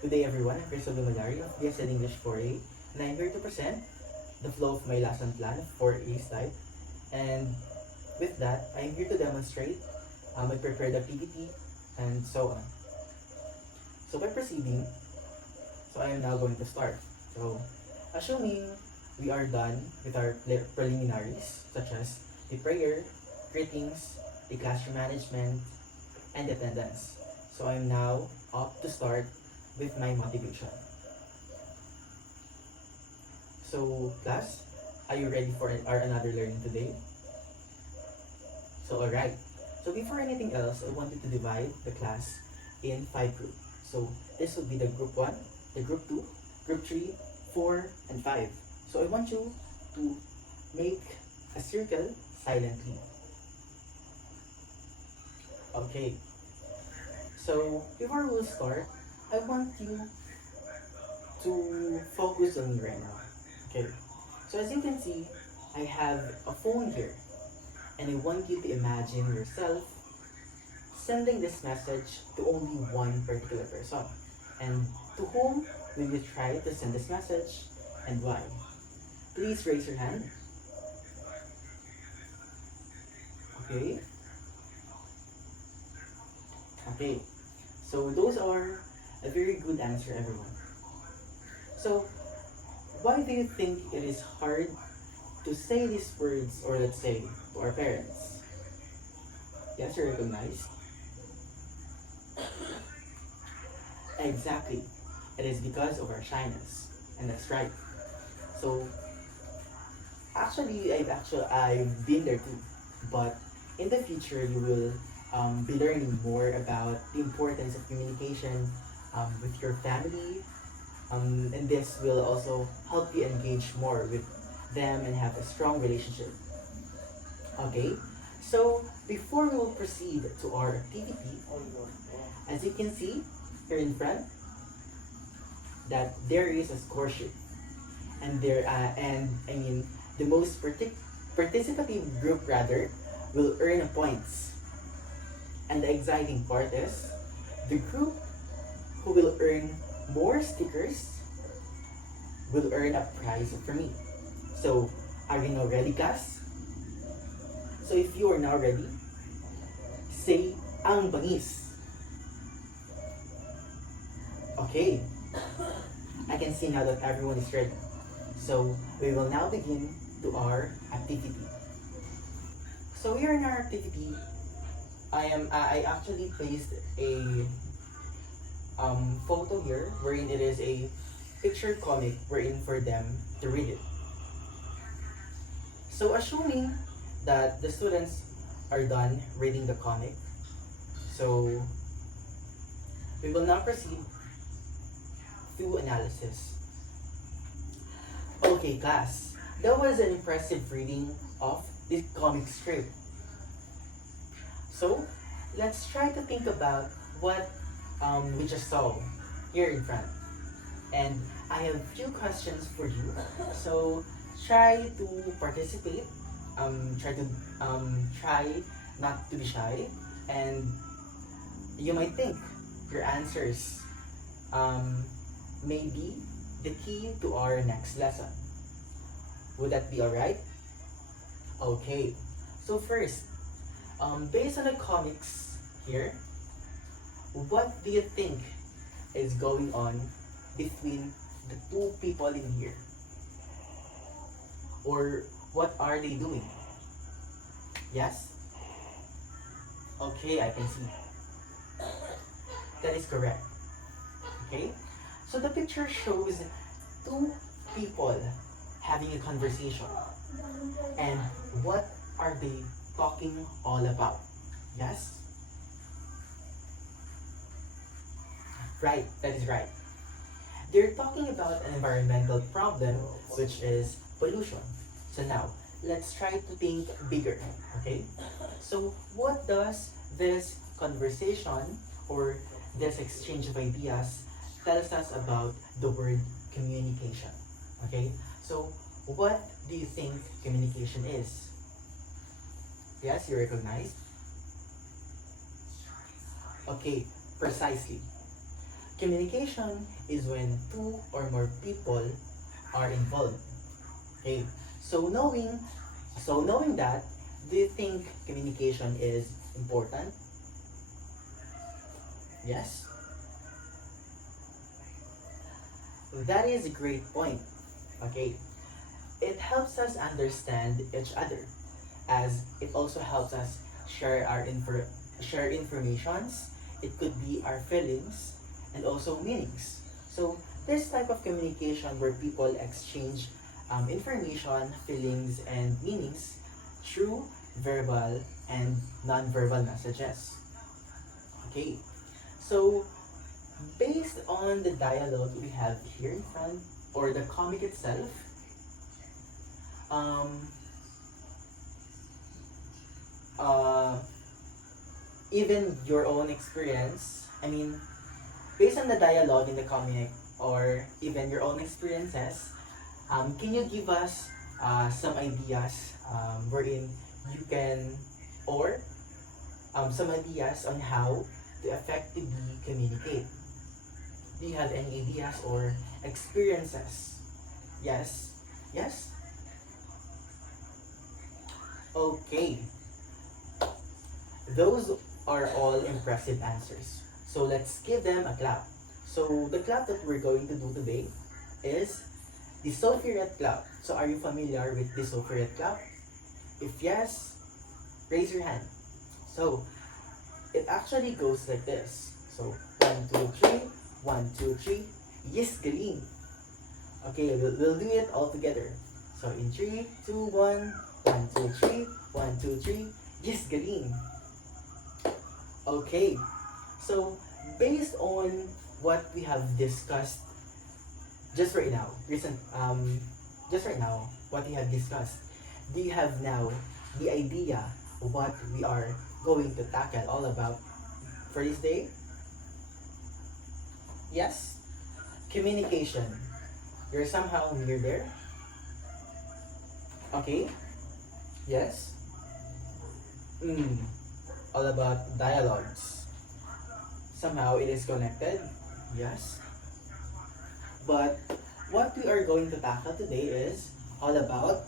Good day everyone, I'm Crystal Dumalari of BSN English 4A, and I'm here to present the flow of my lesson plan for A slide. And with that, I'm here to demonstrate my prepared activity and so on. So by proceeding, I am now going to start. So assuming we are done with our preliminaries such as the prayer, greetings, the classroom management, and attendance. So I'm now up to start with my motivation. So class, are you ready for our another learning today? So alright. So before anything else, I wanted to divide the class in 5 groups. So this would be the group 1, the group 2, group 3, 4, and 5. So I want you to make a circle silently. Okay. So before we'll start, I want you to focus on me right now. Okay. So as you can see, I have a phone here, and I want you to imagine yourself sending this message to only one particular person. And to whom will you try to send this message and why? Please raise your hand. Okay. Okay. So those are a very good answer, everyone. So why do you think it is hard to say these words, or let's say to our parents? Yes, you recognize? Exactly. It is because of our shyness. And that's right. So I've been there too. But in the future you will be learning more about the importance of communication with your family, and this will also help you engage more with them and have a strong relationship. Okay, so before we will proceed to our activity, as you can see here in front, that there is a score sheet, and the most participative group rather will earn points. And the exciting part is the group who will earn more stickers will earn a prize from me. So, are you now ready, class? So, if you are now ready, say ang bangis. Okay, I can see now that everyone is ready. So, we will now begin to our activity. So, here in our activity, I actually placed a photo here wherein it is a picture comic wherein for them to read it. So assuming that the students are done reading the comic, so we will now proceed to analysis. Okay class, that was an impressive reading of this comic strip. So let's try to think about what we just saw here in front. And I have few questions for you. So try to participate. Try not to be shy, and you might think your answers may be the key to our next lesson. Would that be alright? Okay. So first, based on the comics here, what do you think is going on between the two people in here? Or what are they doing? Yes? Okay, I can see. That is correct. Okay? So the picture shows two people having a conversation. And what are they talking all about? Yes? Right, that is right. They're talking about an environmental problem, which is pollution. So now, let's try to think bigger, okay? So what does this conversation or this exchange of ideas tells us about the word communication, okay? So what do you think communication is? Yes, you recognize? Okay, precisely. Communication is when two or more people are involved. Okay. So knowing that, do you think communication is important? Yes. That is a great point. Okay. It helps us understand each other, as it also helps us share share informations. It could be our feelings and also meanings. So this type of communication where people exchange information, feelings, and meanings through verbal and non-verbal messages. Okay, so based on the dialogue we have here in front, or the comic itself, um, uh, even your own experience, I mean, based on the dialogue in the comic, or even your own experiences, can you give us some ideas wherein you can, or some ideas on how to effectively communicate? Do you have any ideas or experiences? Yes? Yes? Okay. Those are all impressive answers. So let's give them a clap. So the clap that we're going to do today is the Sophie Red clap. So are you familiar with the Sophie Red clap? If yes, raise your hand. So it actually goes like this. So 1, 2, 3, 1, 2, 3. Yes, galing. Okay, we'll do it all together. So in 3, 2, 1, 1, 2, 3, 1, 2, 3. Yes, galing. Okay, so based on what we have discussed just right now, what we have discussed, do you have now the idea what we are going to tackle all about for this day? Yes? Communication. You're somehow near there? Okay? Yes? All about dialogues. Somehow it is connected? Yes? But what we are going to tackle today is all about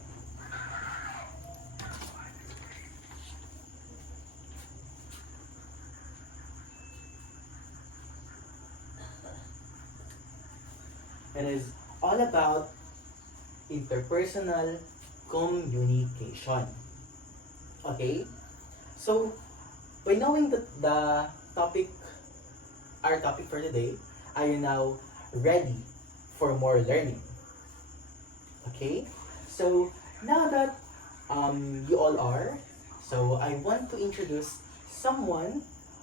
it is all about interpersonal communication. Okay? So by knowing the topic, our topic for today, are you now ready for more learning? Okay? So now that you all are, so I want to introduce someone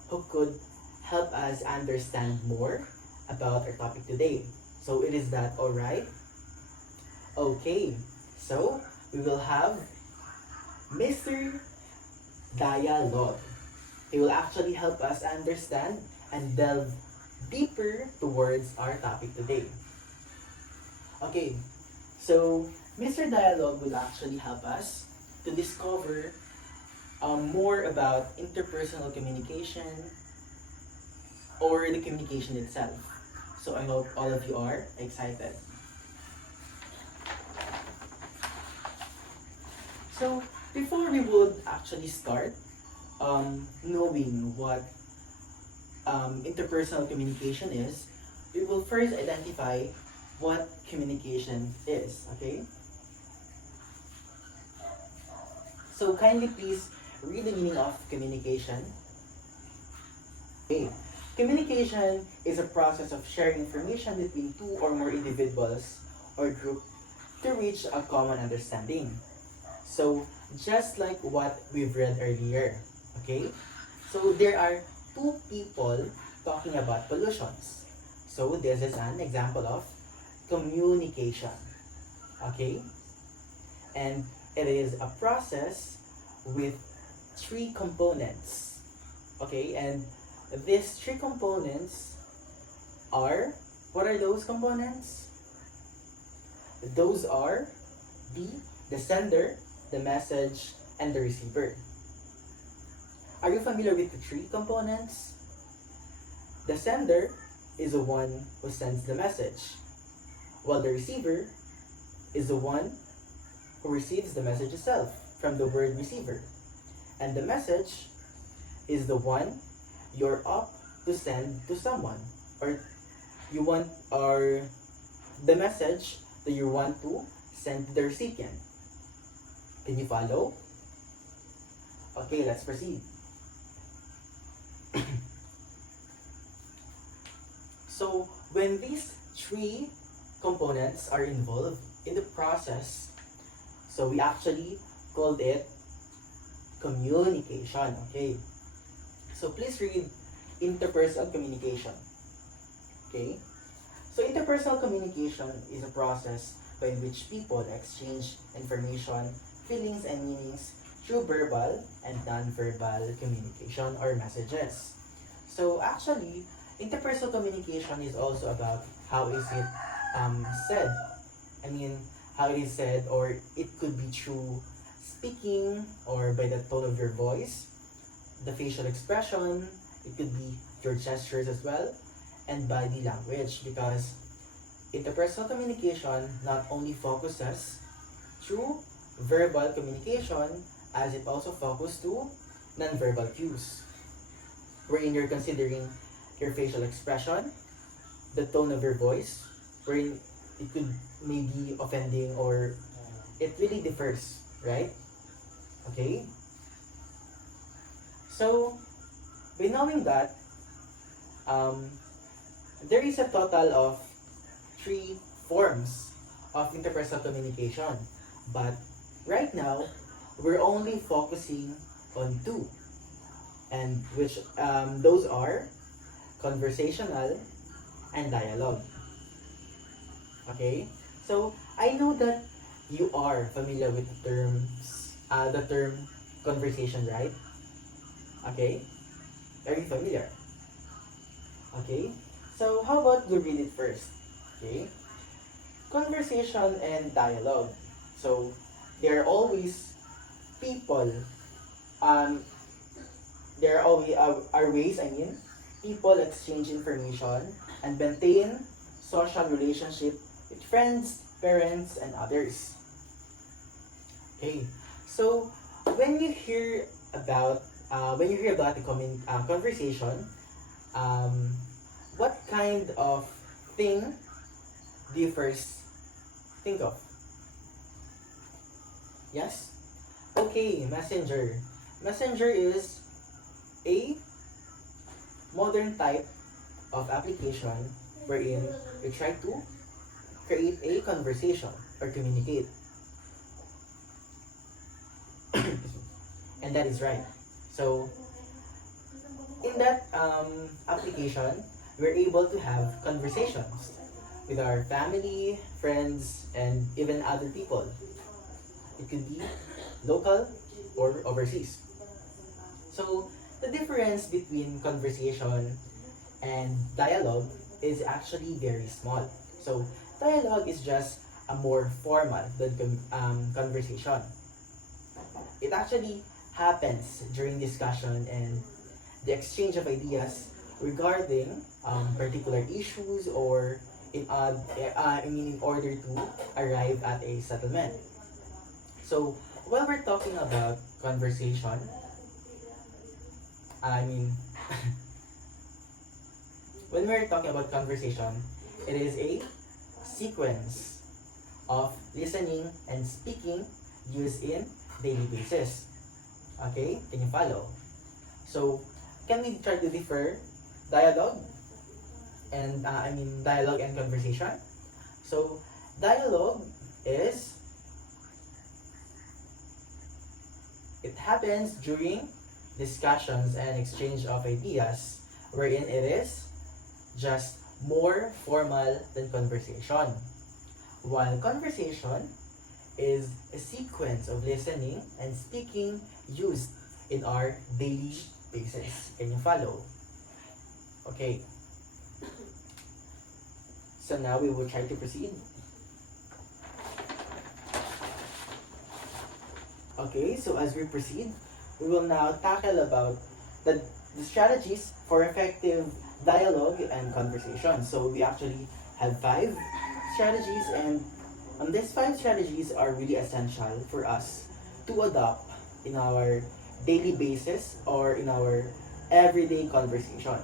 who could help us understand more about our topic today. So it is that alright? Okay. So we will have Mr. Dialogue. He will actually help us understand and delve deeper towards our topic today. Okay, so Mr. Dialogue will actually help us to discover more about interpersonal communication or the communication itself. So I hope all of you are excited. So before we would actually start knowing what interpersonal communication is, we will first identify what communication is, okay? So kindly please read the meaning of communication. Okay. Communication is a process of sharing information between two or more individuals or group to reach a common understanding. So just like what we've read earlier, okay? So there are two people talking about pollutions. So this is an example of communication, okay? And it is a process with three components, okay? And these three components are, what are those components? Those are the sender, the message, and the receiver. Are you familiar with the three components? The sender, is the one who sends the message, while the receiver is the one who receives the message itself from the word receiver. And the message is the one you're up to send to someone, or you want, or the message that you want to send to the recipient. Can you follow? Okay, let's proceed. So when these three components are involved in the process, so we actually called it communication. Okay, so please read interpersonal communication. Okay, so interpersonal communication is a process by which people exchange information, feelings, and meanings through verbal and non-verbal communication or messages. So actually, interpersonal communication is also about how is it said. I mean, how it is said, or it could be through speaking or by the tone of your voice, the facial expression, it could be your gestures as well, and body language, because interpersonal communication not only focuses through verbal communication, as it also focuses to nonverbal cues, wherein you're considering your facial expression, the tone of your voice, wherein it could maybe offending, or it really differs, right? Okay? So, by knowing that, um, there is a total of three forms of interpersonal communication. But right now, we're only focusing on two, and which those are conversational and dialogue. Okay, so I know that you are familiar with the term conversation, right? Okay, are you familiar? Okay, so how about we read it first? Okay, conversation and dialogue. So there are always people. Um, there are always are ways. I mean, people exchange information and maintain social relationship with friends, parents, and others. Okay, so when you hear about the conversation, um, what kind of thing do you first think of? Yes? Okay, Messenger. Messenger is a modern type of application wherein we try to create a conversation or communicate. And that is right. So, in that application, we're able to have conversations with our family, friends, and even other people. It could be local or overseas. So, the difference between conversation and dialogue is actually very small. So, dialogue is just a more formal than conversation. It actually happens during discussion and the exchange of ideas regarding particular issues, or in order to arrive at a settlement. So while we're talking about conversation, I mean, when we're talking about conversation, it is a sequence of listening and speaking used in daily basis. Okay, can you follow? So, can we try to differ dialogue and dialogue and conversation? So, dialogue is, it happens during discussions and exchange of ideas, wherein it is just more formal than conversation. While conversation is a sequence of listening and speaking used in our daily basis. Can you follow? Okay. So now we will try to proceed. Okay, so as we proceed, we will now tackle about the strategies for effective dialogue and conversation. So we actually have 5 strategies, and these 5 strategies are really essential for us to adopt in our daily basis or in our everyday conversation.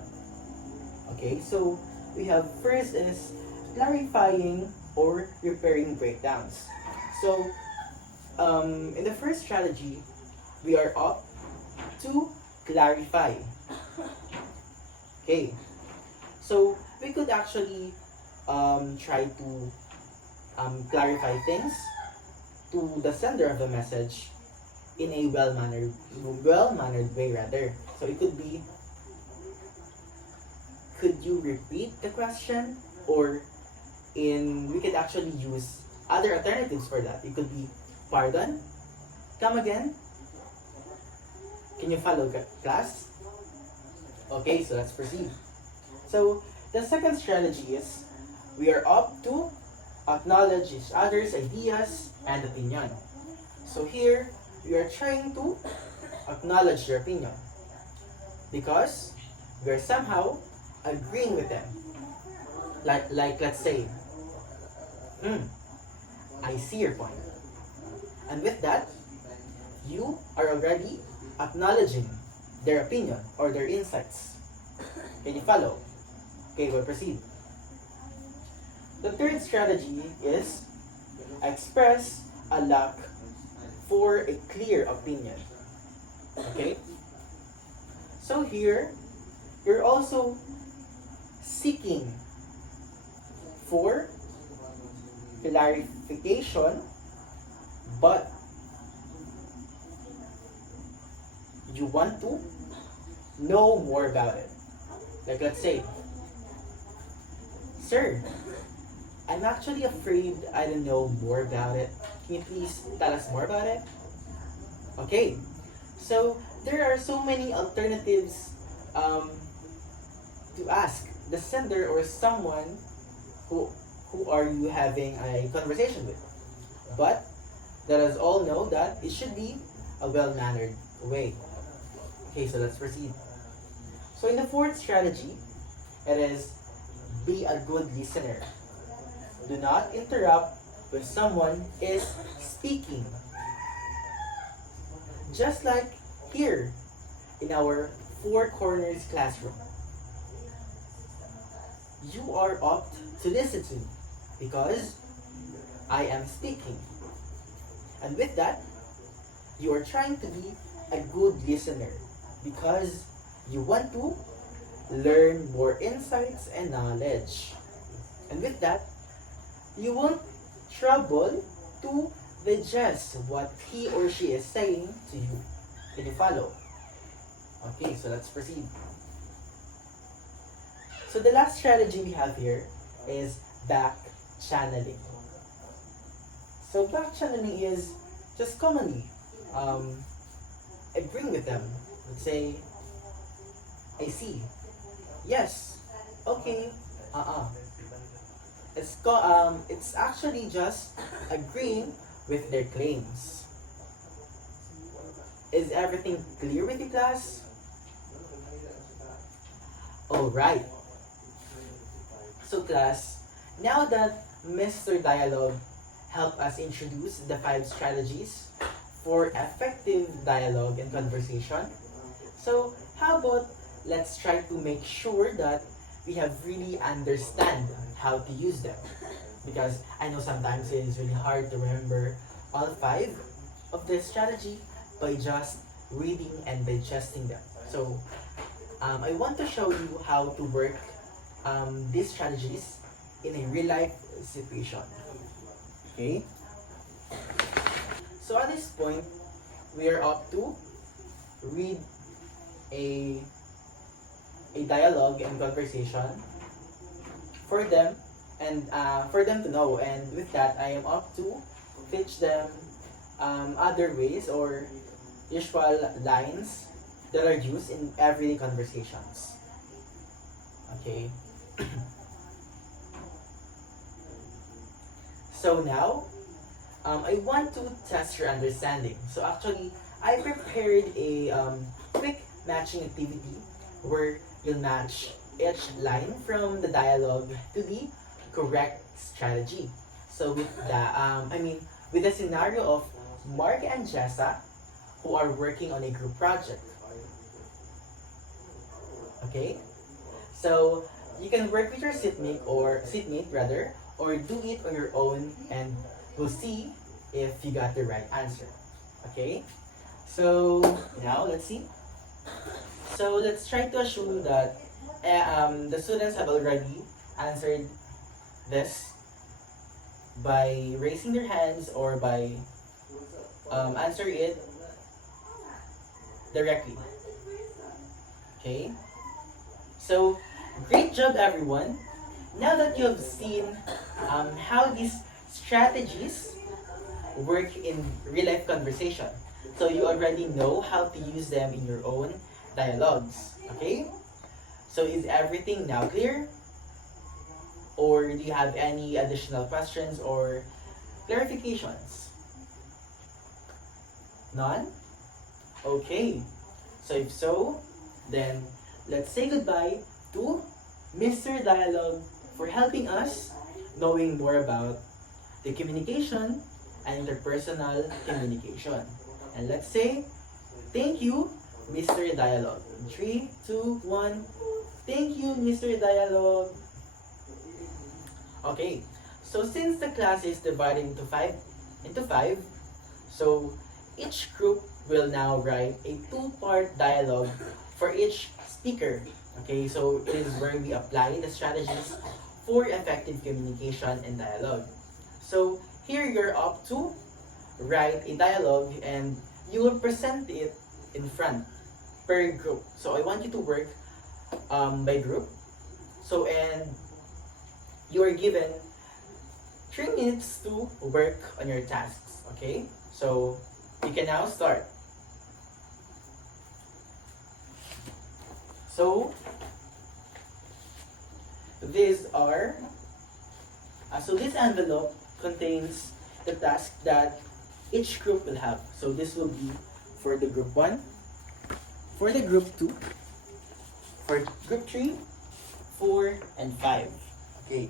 Okay, so we have first is clarifying or repairing breakdowns. So in the first strategy, we are up to clarify. Okay, so we could actually try to clarify things to the sender of the message in a well-mannered way rather. So it could be, could you repeat the question? Or we could actually use other alternatives for that. It could be, pardon, come again, can you follow class? Okay, so let's proceed. So the second strategy is we are up to acknowledge each other's ideas and opinion. So here we are trying to acknowledge their opinion because we are somehow agreeing with them. Like let's say, I see your point. And with that, you are already acknowledging their opinion or their insights. Can you follow? Okay, we'll proceed. The third strategy is express a lack for a clear opinion. Okay? So here, you're also seeking for clarification, but you want to know more about it. Like let's say, sir, I'm actually afraid I don't know more about it. Can you please tell us more about it? Okay, so there are so many alternatives to ask the sender or someone who are you having a conversation with. But let us all know that it should be a well-mannered way. Okay, so let's proceed. So in the fourth strategy, it is be a good listener. Do not interrupt when someone is speaking. Just like here in our Four Corners classroom. You are opt to listen to me because I am speaking. And with that, you are trying to be a good listener because you want to learn more insights and knowledge. And with that, you won't trouble to digest what he or she is saying to you. Can you follow? Okay, so let's proceed. So the last strategy we have here is back channeling. So back channeling is just commonly agreeing with them. Let's say, I see. Yes. Okay. It's actually just agreeing with their claims. Is everything clear with you, class? Alright. So class, now that Mr. Dialogue helped us introduce the 5 strategies for effective dialogue and conversation, so how about let's try to make sure that we have really understand how to use them. Because I know sometimes it is really hard to remember all 5 of the strategy by just reading and digesting them. So I want to show you how to work these strategies in a real life situation. Okay? So at this point, we are up to read a dialogue and conversation for them and for them to know. And with that, I am up to teach them other ways or usual lines that are used in everyday conversations. Okay. So now, I want to test your understanding. So actually, I prepared a quick matching activity where you'll match each line from the dialogue to the correct strategy. So with the with the scenario of Mark and Jessa who are working on a group project. Okay? So you can work with your seatmate rather, or do it on your own, and we'll see if you got the right answer. Okay? So now let's see. So let's try to assume that the students have already answered this by raising their hands or by answer it directly. Okay? So, great job everyone. Now that you have seen how these strategies work in real life conversation, so you already know how to use them in your own dialogues. Okay? So is everything now clear? Or do you have any additional questions or clarifications? None? Okay. So if so, then let's say goodbye to Mr. Dialogue for helping us knowing more about the communication and interpersonal communication. And let's say thank you, Mr. Dialogue. In 3, 2, 1. Thank you, Mr. Dialogue. Okay, so since the class is divided into five, so each group will now write a two-part dialogue for each speaker. Okay, so it is where we apply the strategies for effective communication and dialogue. So here you're up to write a dialogue and you will present it in front per group. So I want you to work by group. So and you are given 3 minutes to work on your tasks. Okay, so you can now start. So these are so this envelope contains the task that each group will have. So this will be for the group 1, for the group 2, for group 3, 4, and 5. Okay.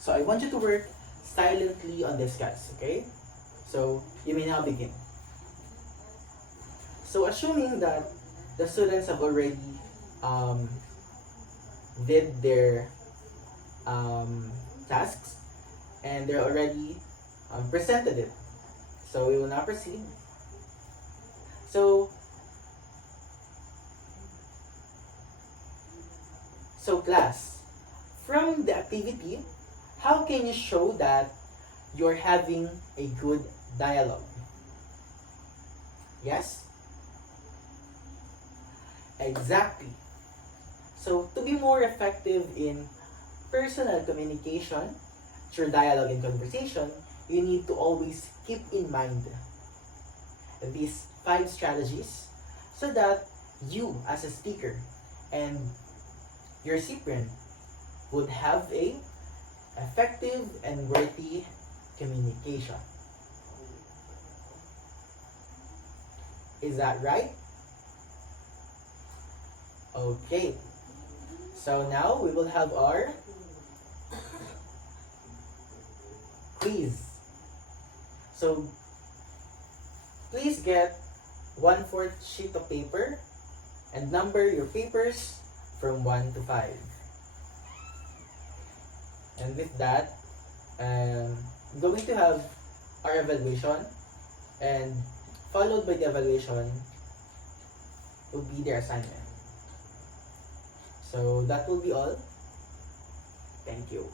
So I want you to work silently on this, guys. Okay. So you may now begin. So assuming that the students have already did their tasks and they're already presented it. So we will now proceed. So class, from the activity, how can you show that you're having a good dialogue? Yes? Exactly. So to be more effective in personal communication through dialogue and conversation, you need to always keep in mind these 5 strategies so that you as a speaker and your recipient would have a effective and worthy communication. Is that right? Okay. So now we will have our quiz. So please get 1/4 sheet of paper and number your papers from 1 to 5. And with that, I'm going to have our evaluation, and followed by the evaluation will be their assignment. So that will be all. Thank you.